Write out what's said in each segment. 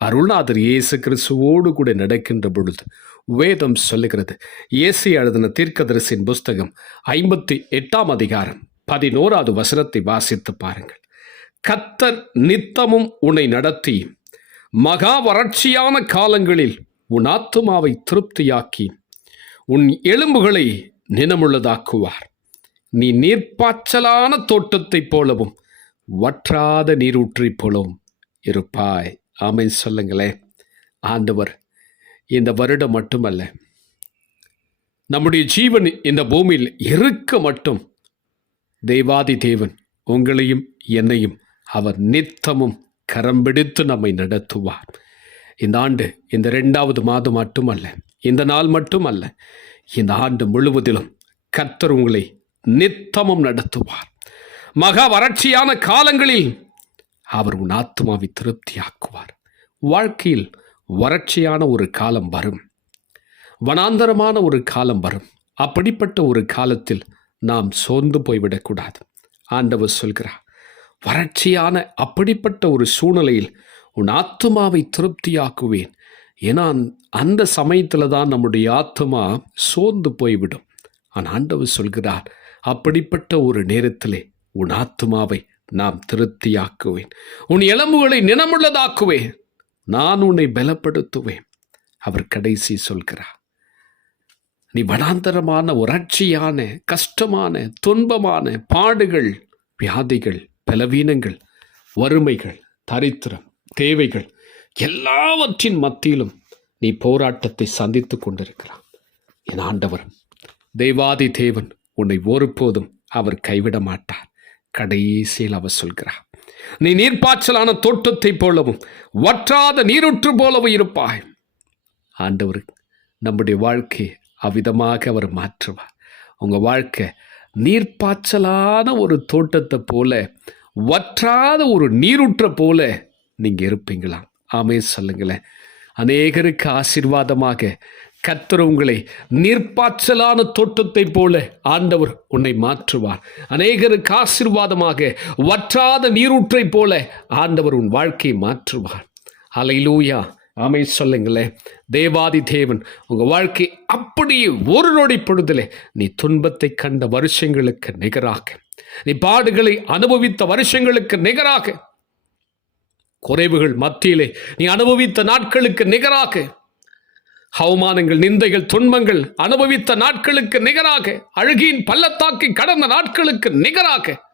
அருள்நாதர் இயேசு கிறிஸ்துவோடு கூட நடக்கின்ற பொழுது வேதம் சொல்லுகிறது. இயேசு எழுதின தீர்க்கதரிசின் புஸ்தகம் ஐம்பத்தி எட்டாம் அதிகாரம் பதினோராவது வசனத்தை வாசித்து பாருங்கள். கத்தர் நித்தமும் உன்னை நடத்தி மகா வறட்சியான காலங்களில் உன் ஆத்துமாவை திருப்தியாக்கி உன் எலும்புகளை நினமுள்ளதாக்குவார். நீ நீர்ப்பாய்ச்சலான தோட்டத்தைப் போலவும் வற்றாத நீரூற்றைப் போலவும் இருப்பாய். ஆமை சொல்லுங்களே. ஆண்டவர் இந்த வருடம் மட்டுமல்ல நம்முடைய ஜீவன் இந்த பூமியில் இருக்க மட்டும். தெய்வாதி தேவன் உங்களையும் என்னையும் அவர் நித்தமும் கரம் பிடித்து நம்மை நடத்துவார். இந்த ஆண்டு இந்த ரெண்டாவது மாதம் மட்டுமல்ல இந்த நாள் மட்டுமல்ல இந்த ஆண்டு முழுவதிலும் கர்த்தர் உங்களை நித்தமும் நடத்துவார். மகா வறட்சியான காலங்களில் அவர் உன் ஆத்மாவை திருப்தியாக்குவார். வாழ்க்கையில் வறட்சியான ஒரு காலம் வரும். வனாந்தரமான ஒரு காலம் வரும். அப்படிப்பட்ட ஒரு காலத்தில் நாம் சோர்ந்து போய்விடக்கூடாது. ஆண்டவர் சொல்கிறார் வறட்சியான அப்படிப்பட்ட ஒரு சூழ்நிலையில் உன் ஆத்மாவை திருப்தியாக்குவேன். ஏன்னா அந்த சமயத்தில் தான் நம்முடைய ஆத்மா சோர்ந்து போய்விடும். ஆனால் ஆண்டவர் சொல்கிறார் அப்படிப்பட்ட ஒரு நேரத்திலே உன் ஆத்மாவை நாம் திருப்தியாக்குவேன். உன் எலும்புகளை நினமுள்ளதாக்குவேன். நான் உன்னை பலப்படுத்துவேன். அவர் கடைசி சொல்கிறார். நீ வனாந்தரமான வறட்சியான கஷ்டமான துன்பமான பாடுகள் வியாதிகள் பலவீனங்கள் வறுமைகள் தரித்திரம் தேவைகள் எல்லாவற்றின் மத்தியிலும் நீ போராட்டத்தை சந்தித்து கொண்டிருக்கிறான். என் ஆண்டவர் தெய்வாதி தேவன் உன்னை ஒருபோதும் அவர் கைவிட மாட்டார். கடைசியில் அவர் சொல்கிறார் நீ நீர்ப்பாய்ச்சலான தோட்டத்தைப் போலவும் வற்றாத நீருற்று போலவும் இருப்பாய். ஆண்டவர் நம்முடைய வாழ்க்கையை அவ்விதமாக அவர் மாற்றுவார். உங்கள் வாழ்க்கை நீர்ப்பாய்ச்சலான ஒரு தோட்டத்தை போல வற்றாத ஒரு நீரூற்ற போல நீங்கள் இருப்பீங்களாம். ஆமே சொல்லுங்களேன். அநேகருக்கு ஆசீர்வாதமாக கத்துற உங்களை நீர்ப்பாய்ச்சலான தோட்டத்தை போல ஆண்டவர் உன்னை மாற்றுவார். அநேகருக்கு ஆசீர்வாதமாக வற்றாத நீரூற்றை போல ஆண்டவர் உன் வாழ்க்கையை மாற்றுவார். அலையிலூயா ஆமை சொல்லுங்களேன் தேவாதி தேவன் உங்கள் வாழ்க்கை அப்படியே ஒரு நொடி பொழுதிலே நீ துன்பத்தை கண்ட வருஷங்களுக்கு நிகராக. நீ பாடுகளை அனுபவித்த வருஷங்களுக்கு நிகராக. குறைவுகள் மத்தியிலே நீ அனுபவித்த நாட்களுக்கு நிகராக. அவமானங்கள் நிந்தைகள் துன்பங்கள் அனுபவித்த நாட்களுக்கு நிகராக அழுகியின் பள்ளத்தாக்கி கடந்த நாட்களுக்கு நிகராக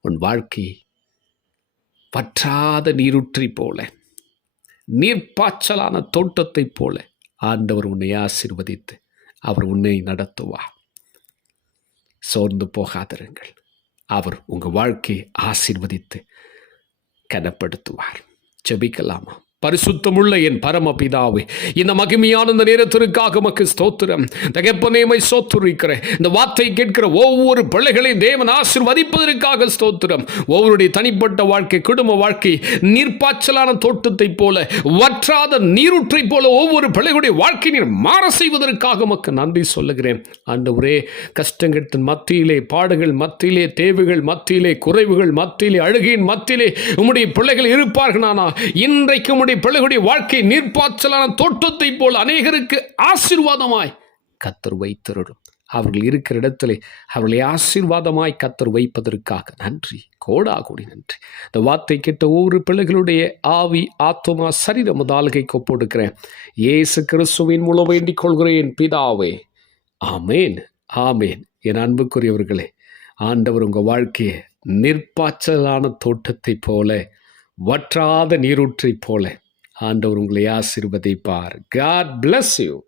உன் வாழ்க்கை வற்றாத நீருற்றி போல நீர்ப்பாய்ச்சலான தோட்டத்தைப் போல ஆண்டவர் உன்னை ஆசிர்வதித்து அவர் உன்னை நடத்துவார் சோர்ந்து போகாதிருங்கள். அவர் உங்கள் வாழ்க்கையை ஆசீர்வதித்து கனப்படுத்துவார். ஜெபிக்கலாமா? பரிசுத்தமுள்ள என் பரமபிதாவே இந்த மகிமையான இந்த நேரத்திற்காக மக்கு ஸ்தோத்திரம். தகப்பனேமை சோத்துரிக்கிறேன் இந்த வார்த்தை கேட்கிற ஒவ்வொரு பிள்ளைகளையும் தேவன் ஆசிர்வதிப்பதற்காக ஸ்தோத்திரம். ஒவ்வொருடைய தனிப்பட்ட வாழ்க்கை குடும்ப வாழ்க்கை நீர்ப்பாய்ச்சலான தோட்டத்தைப் போல வற்றாத நீருற்றை போல ஒவ்வொரு பிள்ளைகளுடைய வாழ்க்கை நீர் மாற செய்வதற்காக மக்கு நன்றி சொல்லுகிறேன். அன்று ஒரே கஷ்டங்கத்தின் மத்தியிலே பாடுகள் மத்தியிலே தேவைகள் மத்தியிலே குறைவுகள் மத்தியிலே அழுகையின் மத்தியிலே உம்முடைய பிள்ளைகள் இருப்பார்கள் நானா இன்றைக்கு உம்முடைய பிள்ளைகளுடைய வாழ்க்கை நீர்ப்பாய்ச்சலான தோட்டத்தை போல் அநேகருக்கு ஆசீர்வாதமாய் கத்தர் வைத்திருடும் அவர்கள் இருக்கிற இடத்திலே அவர்களை ஆசீர்வாதமாய் கத்தர் வைப்பதற்காக நன்றி கோடா கோடி நன்றி. இந்த வார்த்தை கேட்ட ஒவ்வொரு பிள்ளைகளுடைய ஆவி ஆத்மா சரீரம் ஆளுகை கொப்படுக்கிறேன் இயேசு கிறிஸ்துவின் மூலம் வேண்டிக் கொள்கிறேன் பிதாவே. ஆமேன் ஆமேன். என் அன்புக்குரியவர்களே ஆண்டவர் உங்கள் வாழ்க்கையை நிர்ப்பாய்ச்சலான தோட்டத்தைப் போல வற்றாத நீரூற்றைப் போல ஆண்டவர் உங்களை ஆசிர்வதிப்பார். God bless you